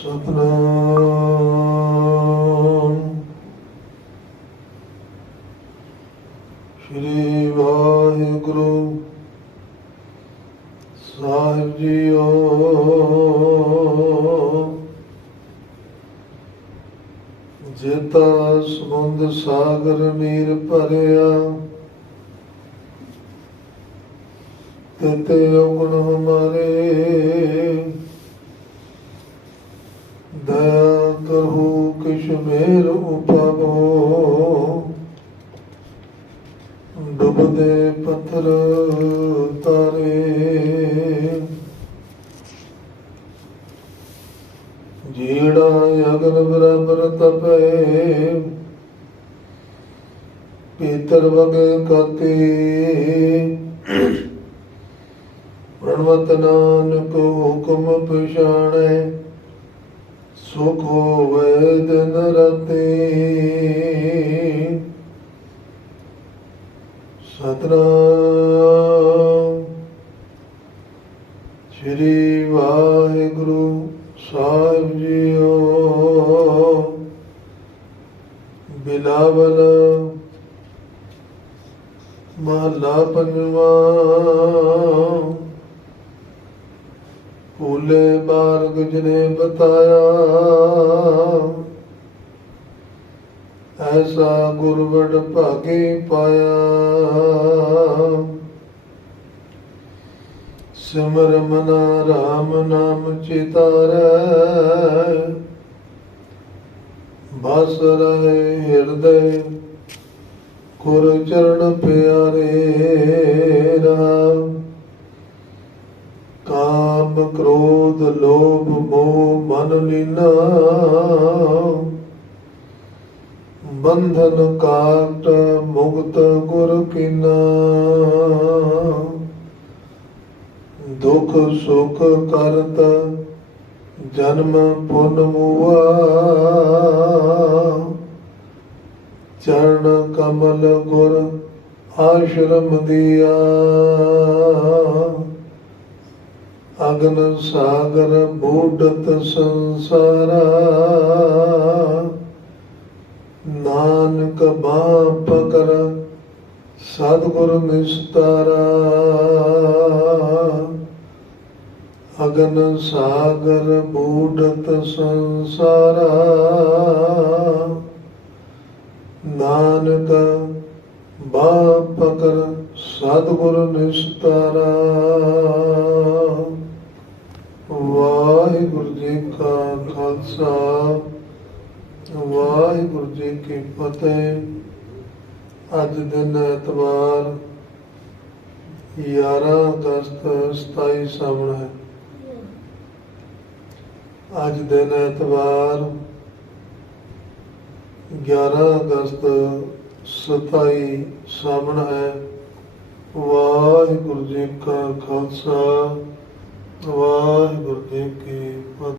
ਸਤਨਾਮ। ਸ਼੍ਰੀ ਵਾਹਿਗੁਰੂ ਸਾਹਿਬ ਜੀਓ। ਜੇਤਾ ਸਮੁੰਦ ਸਾਗਰ ਨੀਰ ਭਰਿਆ ਤਿਤੇ ਉਗਣ ਹਮਾਰੇ। ਦਇਆ ਕਰਹੂ ਕਿਛ ਮੇਰ ਉਪਮੋ। ਡੁੱਬਦੇ ਪੱਥਰ ਤਾਰੇ। ਜੀੜਾ ਅਗਨ ਬਰਾਬਰ ਤਪੇ। ਪੀਤਰ ਵਗੇ ਕਾਤੇ। ਪ੍ਰਣਵਤ ਨਾਨਕ ਹੁਕਮ ਪਛਾਣੈ। ਸੁਖ ਹੋਵੇ ਦਿਨ ਰਤੇ। ਸਤਨਾਮ। ਸ੍ਰੀ ਵਾਹਿਗੁਰੂ ਸਾਹਿਬ ਜੀਓ। ਬਿਲਾਵਲ ਮਹਲਾ ਪੰਜਵਾ। ਭੂਲੇ ਮਾਰਗ ਜਨੇ ਬਤਾਇਆ। ਐਸਾ ਗੁਰਵਡ ਭਾਗੇ ਪਾਇਆ। ਸਿਮਰ ਮਨਾ ਰਾਮ ਨਾਮ ਚਿਤਾਰੈ। ਬਸ ਰਹੇ ਹਿਰਦੇ ਗੁਰ ਚਰਨ ਪਿਆਰੇ ਰਾਮ। ਕਾਮ ਕ੍ਰੋਧ, ਲੋਭ, ਮੋਹ, ਮਨ ਲੀਨਾ ਬੰਧਨ ਕਾਟ, ਮੁਕਤ ਗੁਰ ਕੀਨਾ। ਦੁਖ ਸੁਖ ਕਰਤ, ਜਨਮ ਪੁਨ ਮੁਆ। ਚਰਨ ਕਮਲ ਗੁਰ ਆਸ਼ਰਮ ਦਿਆ। ਅਗਨ ਸਾਗਰ ਬੂਡਤ ਸੰਸਾਰਾ। ਨਾਨਕ ਬਾਪ ਕਰ ਸਤਿਗੁਰ ਨਿਸਤਾਰਾ। ਅਗਨ ਸਾਗਰ ਬੂਡਤ ਸੰਸਾਰਾ। ਨਾਨਕ ਬਾਪ ਕਰ ਸਤਿਗੁਰ ਨਿਸਤਾਰਾ ਵਾਹਿਗੁਰੂ ਜੀ ਕਾ ਖਾਲਸਾ ਵਾਹਿਗੁਰੂ ਜੀ ਕੀ ਫਤਿਹ। ਅੱਜ ਦਿਨ ਐਤਵਾਰ 11 ਅਗਸਤ 27 ਸਾਵਣ ਹੈ। ਅੱਜ ਦਿਨ ਐਤਵਾਰ 11 ਅਗਸਤ 27 ਸਾਵਣ ਹੈ। ਵਾਹਿਗੁਰੂ ਜੀ ਕਾ ਖਾਲਸਾ, ਵਾਹਿਗੁਰੂ ਜੀ ਕੀ ਫਤਿਹ।